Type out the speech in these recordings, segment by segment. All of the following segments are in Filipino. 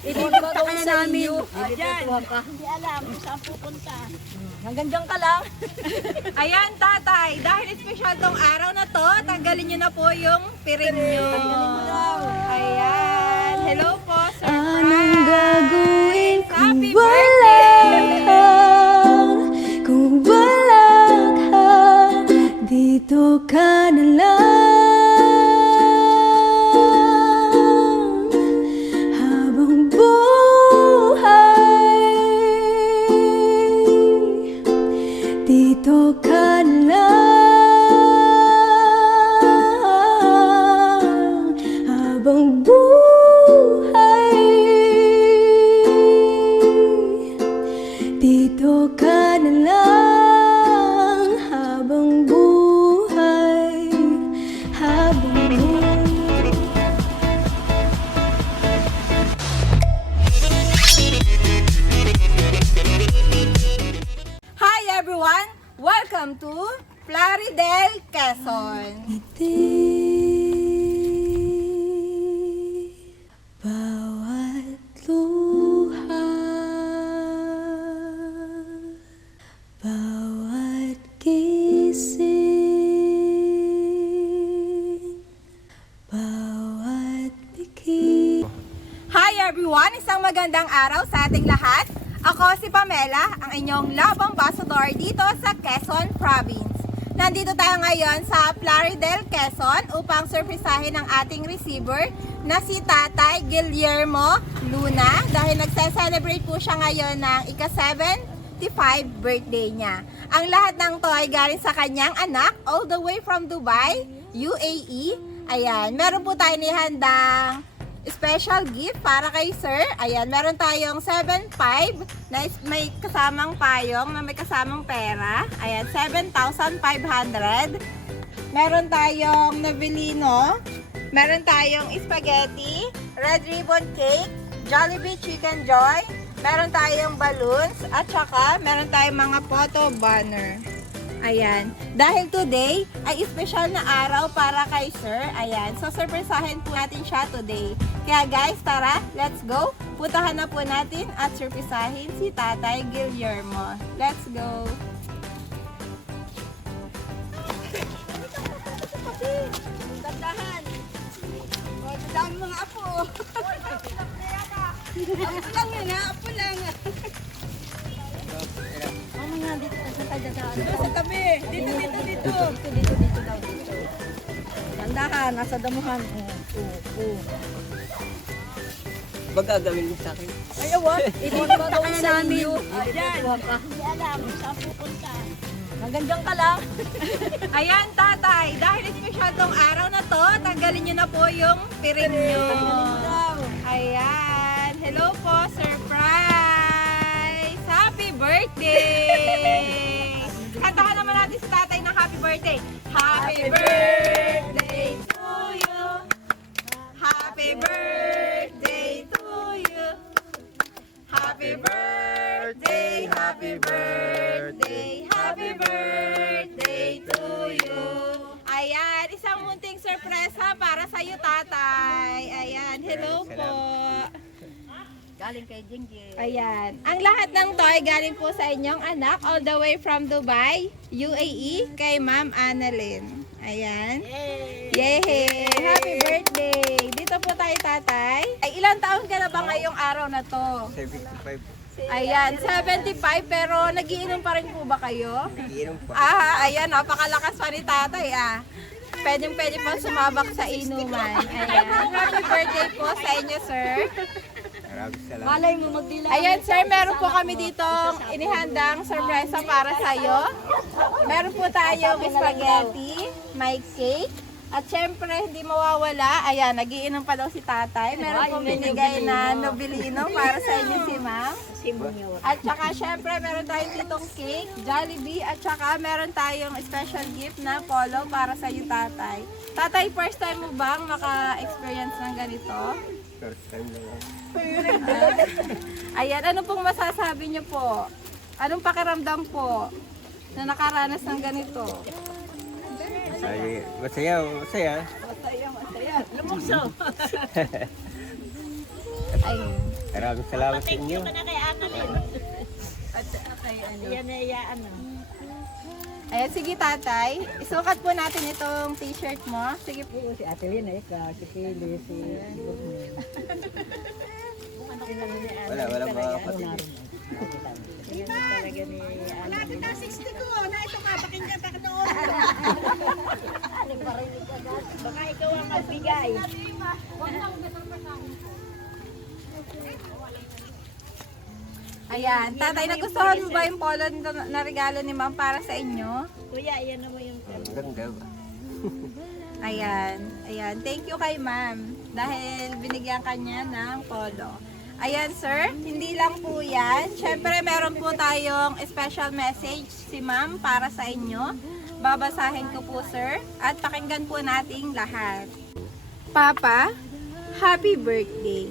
Itipunta ka na namin. Diyan. Hindi alam kung saan pupunta. Hanggang dyan ka lang. Ayan, tatay, dahil espesyal tong araw na to, tanggalin nyo na po yung piring nyo. Ayan. Hello po, surprise. Anong gagawin Happy kung wala birthday! ka? Kung wala ka, dito ka na lang. Habang buhay, dito ka na lang. Habang buhay, dito ka na lang. Habang buhay, habang buhay. Hi everyone! Welcome to Plaridel, Quezon. Bawat luha, bawat gising, bawat bigay. Hi everyone! Isang magandang araw sa ating lahat. Ako si Pamela, ang inyong love ambassador dito sa Quezon Province. Nandito tayo ngayon sa Plaridel, Quezon upang surprisahin ang ating receiver na si Tatay Guillermo Luna dahil nagse-celebrate po siya ngayon ng ika-75 birthday niya. Ang lahat ng to ay galing sa kanyang anak all the way from Dubai, UAE. Ayan, meron po tayo nihandang special gift para kay sir. Ayan, meron tayong 7.5 na may kasamang payong na may kasamang pera. Ayan, 7,500. Meron tayong Novelino. Meron tayong spaghetti, red ribbon cake, Jollibee Chicken Joy. Meron tayong balloons at saka meron tayong mga photo banner. Ayan. Dahil today ay special na araw para kay sir. Ayan. So, surprisahin po natin siya today. Kaya guys, tara, let's go. Puntahan na po natin at surprisahin si Tatay Guillermo. Let's go. Dandahan. O, dami mga apo. Apo lang yan ha, apo lang. Mamaya dito sa tayo sa Sa tabi. Dito. Dito daw dito. Tandahan, nasa damuhan. Ba gagawin mo sa akin? Ay, awan. Itipunta ka na namin. Diyan. Hindi alam kung saan pupunta. Hanggang dyan ka lang. Ayan, Tatay, dahil espesyal tong araw na to, tanggalin nyo na po yung piring nyo. Ayan. Hello po, surprise! Happy birthday! Kantahan naman natin si Tatay ng happy birthday. Happy birthday to you. Happy birthday to you. Happy birthday, happy birthday, happy birthday to you. Ayan, isang munting sorpresa para sa iyo, Tatay. Ayan, hello po. Galing kay Jingjing. Ayan. Ang lahat ng to ay galing po sa inyong anak all the way from Dubai, UAE, kay Ma'am Annalyn. Ayan. Yay! Happy birthday! Dito po tayo, Tatay. Ay, ilang taon ka na ba ngayong araw na to? 75. Ayan, 75 pero nagiinom pa rin po ba kayo? Iinom pa. Ayan, napakalakas pa ni Tatay Pwede pa sumabak sa inuman. Ayan. Happy birthday po sa inyo, sir. Maraming salamat. Malay mo magdilang. Ayan sir, meron po kami ditong inihandang surprise para sa iyo. Meron po tayong spaghetti, may cake, at syempre hindi mawawala, ayan, nagiinom pa daw si Tatay. Meron po binigay na Novelino para sa inyo si Ma'am. At saka syempre meron tayong ditong cake, Jollibee, at saka meron tayong special gift na polo para sa iyo, Tatay. Tatay, first time mo bang maka-experience ng ganito? First time na lang. Ayan, ano pong masasabi niyo po? Anong pakiramdam po na nakaranas ng ganito? Masaya. Masaya. Lumukso. Ayun. Maraming salamat sa Thank inyo. you ka na kay Annalyn. At kay ano. Yan na iyaan. Ayan, sige tatay. Isukat po natin itong t-shirt mo. Sige po. Si Ate Lina, ikaw, si Pili, si Walang mga kapatid. Yan talaga ni Malapit na 60 ko. Na ito ka, pakinggan ka doon. Baka ikaw ang magbigay. Ayan, tatay, nagustuhan mo ba yung polo na regalo ni ma'am para sa inyo? Kuya, yan naman yung Ang ganda ba? Ayan, ayan. Thank you kay ma'am dahil binigyan kanya ng polo. Ayan sir, hindi lang po yan. Siyempre meron po tayong special message si ma'am para sa inyo. Babasahin ko po sir at pakinggan po nating lahat. Papa, happy birthday!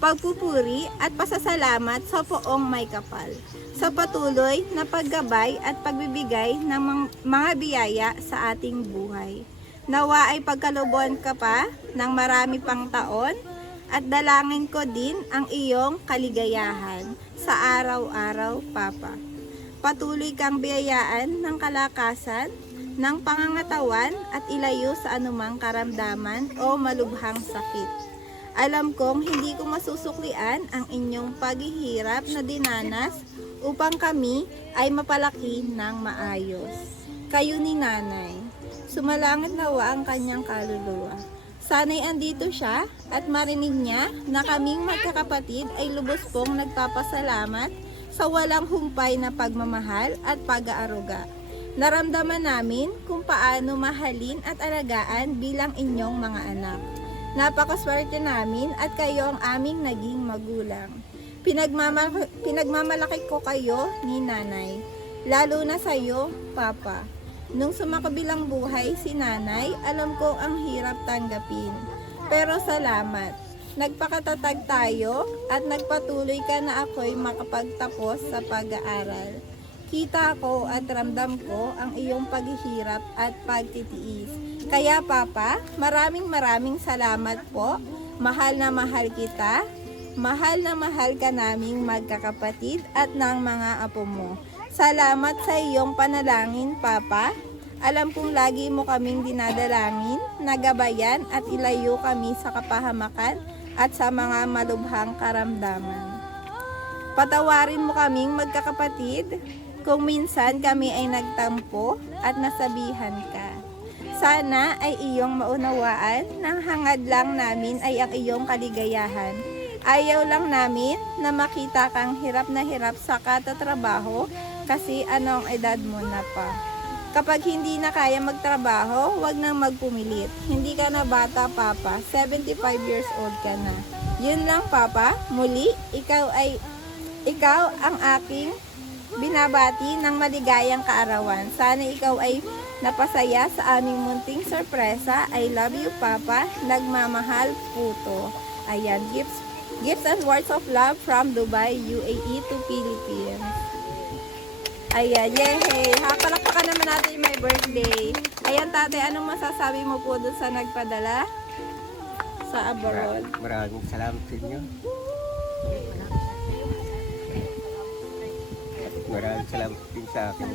Pagpupuri at pasasalamat sa poong may kapal sa patuloy na paggabay at pagbibigay ng mga biyaya sa ating buhay. Nawa ay pagkalubuan ka pa ng marami pang taon at dalangin ko din ang iyong kaligayahan sa araw-araw, Papa. Patuloy kang biyayaan ng kalakasan, ng pangangatawan at ilayo sa anumang karamdaman o malubhang sakit. Alam kong hindi ko masusuklian ang inyong paghihirap na dinanas upang kami ay mapalaki ng maayos. Kayo ni Nanay, sumalangit nawa ang kanyang kaluluwa. Sana'y andito siya at marinig niya na kaming magkakapatid ay lubos pong nagpapasalamat sa walang humpay na pagmamahal at pag-aaruga. Naramdaman namin kung paano mahalin at alagaan bilang inyong mga anak. Napakaswerte namin at kayo ang aming naging magulang. Pinagmamalaki ko kayo ni Nanay, lalo na sa iyo, Papa. Nung sumakabilang buhay si Nanay, alam ko ang hirap tanggapin. Pero salamat. Nagpakatatag tayo at nagpatuloy ka na ako'y makapagtapos sa pag-aaral. Kita ko at ramdam ko ang iyong paghihirap at pagtitiis. Kaya Papa, maraming salamat po. Mahal na mahal kita. Mahal na mahal ka naming magkakapatid at ng mga apo mo. Salamat sa iyong panalangin, Papa. Alam kong lagi mo kaming dinadalangin, nagabayan at ilayo kami sa kapahamakan at sa mga malubhang karamdaman. Patawarin mo kaming magkakapatid kung minsan kami ay nagtampo at nasabihan ka. Sana ay iyong maunawaan nang hangad lang namin ay ang iyong kaligayahan. Ayaw lang namin na makita kang hirap na hirap sa katatrabaho kasi anong edad mo na pa. Kapag hindi na kaya magtrabaho, wag nang magpumilit. Hindi ka na bata, Papa. 75 years old ka na. Yun lang, Papa. Muli, ikaw ang aking binabati ng maligayang kaarawan. Sana ikaw ay napasaya sa aming munting sorpresa. I love you, Papa. Nagmamahal, Puto. Ayan, gifts and words of love from Dubai, UAE to Philippines. Ayan, yehey! Palakpakan naman natin yung my birthday. Ayan, tatay, anong masasabi mo po dun sa nagpadala? Sa abroad. Maraming salamat sa inyo. At maraming salamat din sa akin.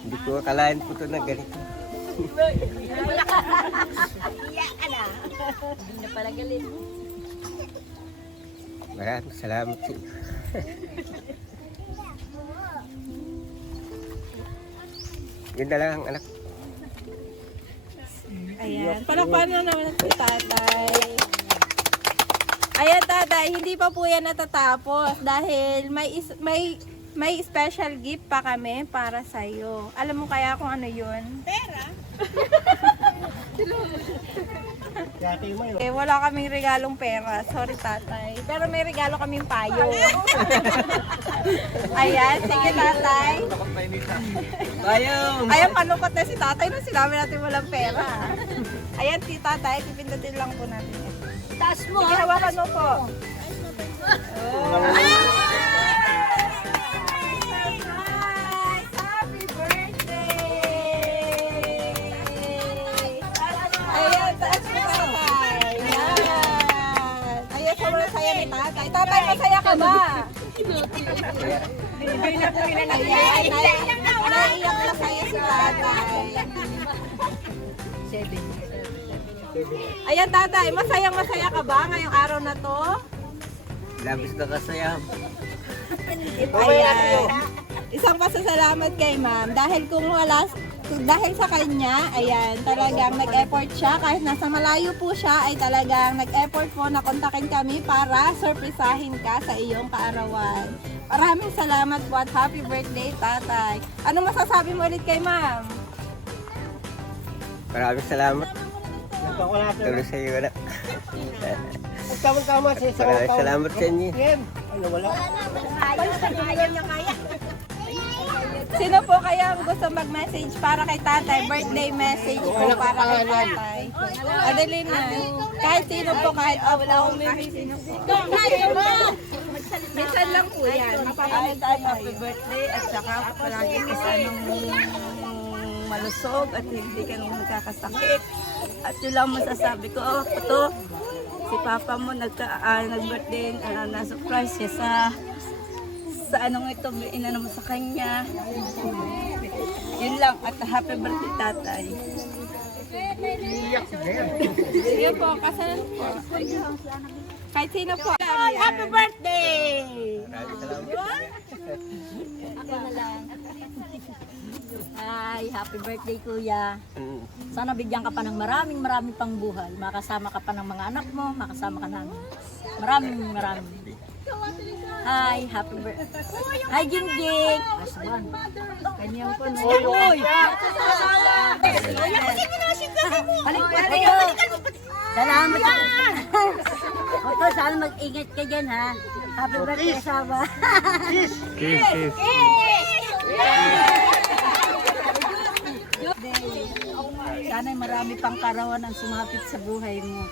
Hindi ko akalain po ito na ganito. Iyak ka na. Hindi na pala galit. Maraming salamat sa inyo. Yun na lang ang anak. Ayan, palakpakan na naman si tatay. Ayan, tatay, hindi pa po yan natatapos dahil may special gift pa kami para sa'yo. Alam mo kaya kung ano yun? Pera. Eh, wala kaming regalong pera. Sorry, tatay. Pero may regalo kaming payo. Ayan, sige, tatay. Bayong! Ayan, panukot na si tatay nung sinabi natin walang pera. Ayan, si tatay, pipindutin lang po natin. Taas mo. Sige, hawakan mo po. Happy birthday! ka ba? Kaya, Naiiyak na sa'yo si tatay. Ayan tatay, masayang-masaya ka ba ngayong araw na to? labis na kasaya. Ayan. Isang pasasalamat kay ma'am. Dahil dahil sa kanya, ayan, talagang nag-effort siya. Kahit nasa malayo po siya, ay talagang nag-effort po na kontakin kami para surprisahin ka sa iyong kaarawan. Maraming salamat po at happy birthday, tatay. Ano masasabi mo ulit kay ma'am? Maraming salamat. Tuloy sa iyo, anak. Tama-tama sa isang Maraming salamat sa inyo. Ano, wala? Sino po kaya ang gusto mag-message para kay tatay? Birthday message po para kay tatay. Adeline na. Kahit sino po, kahit wala akong sino po. Minsan lang po yan. Mapapanood tayo. Happy birthday at saka palagi ka sanang malusog at hindi ka nang magkakasakit. At yun lang masasabi ko, ito, si Papa mo nag-birthday, na-surprise siya sa anong ito, inano mo sa kanya. Yun lang, at happy birthday, tatay. Sige po, kasalan po. Kahit sino po. Happy birthday! Maraming salamat. Ako na lang. Ay, happy birthday, kuya. Mm. Sana bigyan ka pa ng maraming pang buhay. Makasama ka pa ng mga anak mo, makasama ka namin. Maraming. Hi, happy birthday. Hi, Jingjing. Kanyang po na. Uy! Balik po tayo. Salamat. Oto, sana mag-ingat ka dyan, ha. Happy birthday, asawa. Sana marami pang karawan ang sumapit sa buhay mo.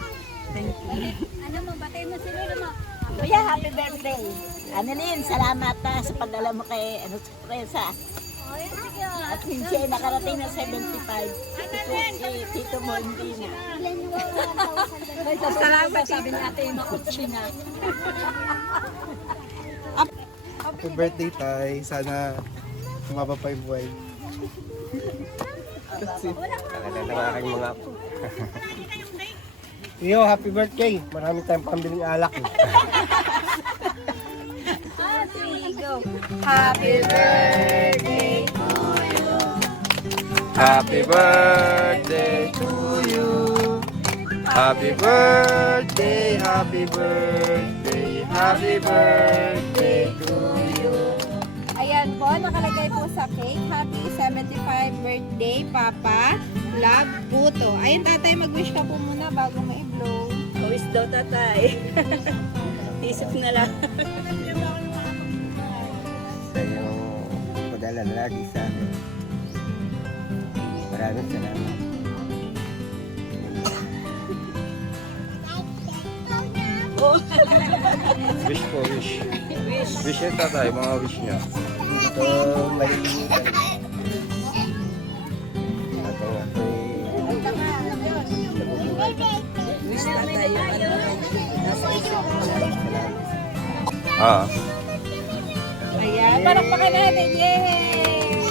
Thank you. Ano mo, batay mo sila mo. Kuya, happy birthday. Annalyn, salamat sa pagdala mo kay sorpresa. At hindi nakarating na 75. Si Tito mo, hindi na. Salamat, sabi ni ate yung makutsi na. Happy birthday, Tay. Sana sumaba pa yung buhay. Nakala ng aking mga apo. Iyo, happy birthday. Marami tayong pambiling alak. Happy birthday. Happy birthday to you. Happy birthday, happy birthday, happy birthday to you. Ayan po, nakalagay po sa cake. Happy 75 birthday, Papa. Love, Puto. Ayun, tatay, mag-wish ka po muna bago ma-i-blow. Wish daw, tatay. Isip na lang. Sa iyong padala lagi sa akin. Maraming salamat. Wish po, wish. Wish yung tatay, mga wish niya. Ito malilimutan. Ako Wish tatay yung ano. Nasa isip mo. Ah, Ayan, palakpakan natin. Yay!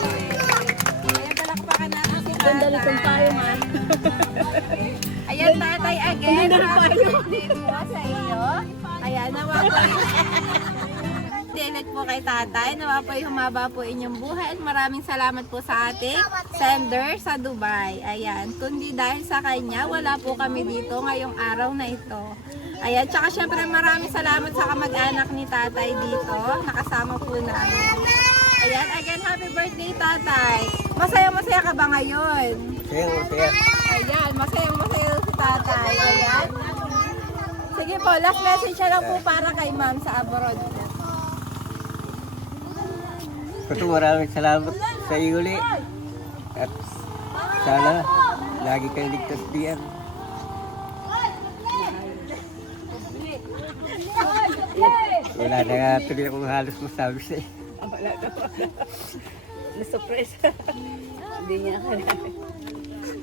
Ayan, palakpakan natin si Ganda na itong tayo, tatay. man. Ayan, tatay, again. Happy birthday po sa iyo. Ayan, nawa po. Dinig po kay tatay. Nawa po humaba po inyong buhay. At maraming salamat po sa ating sender sa Dubai. Ayan, kundi dahil sa kanya, wala po kami dito ngayong araw na ito. Ayan, tsaka syempre maraming salamat sa kamag-anak ni tatay dito. Nakasama po namin. Ayan, again, happy birthday, tatay. Masaya-masaya ka ba ngayon? masaya. Ayan, masaya-masaya si tatay. Ayan. Sige po, last message na lang po para kay ma'am sa abroad. Kuto, maraming salamat sa iyo ulit. At sana lagi kayong ligtas diyan. Wala na nga tuloy akong halos masabi sa iyo. Na-surprise. Hindi niya ako.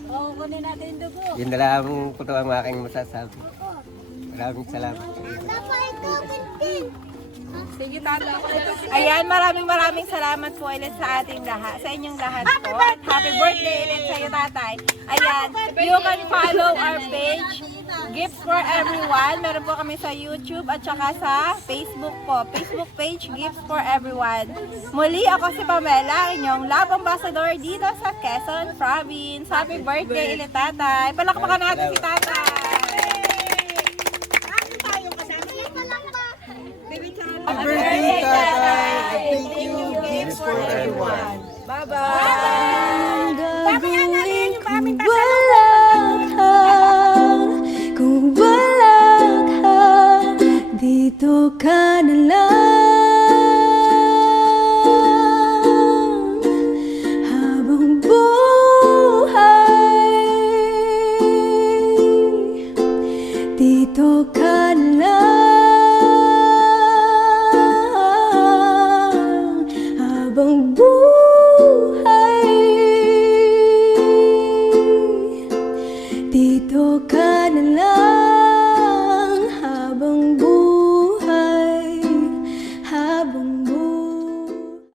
Oo, kunin natin yung dugo. Yun na lang kuto ang aking masasabi. Maraming salamat sa iyo. Sige, tatay. Ayan, maraming salamat po ulit sa ating lahat, sa inyong lahat po. At happy birthday ulit sa iyo, tatay. Ayan, you can follow our page, Gifts for Everyone. Meron po kami sa YouTube at saka sa Facebook po. Facebook page, Gifts for Everyone. Muli, ako si Pamela, inyong Love Ambassador dito sa Quezon Province. Happy birthday ulit, tatay. Palakpakan natin si tatay. Happy birthday, Tatay! Thank you. Gifts for everyone. Bye-bye!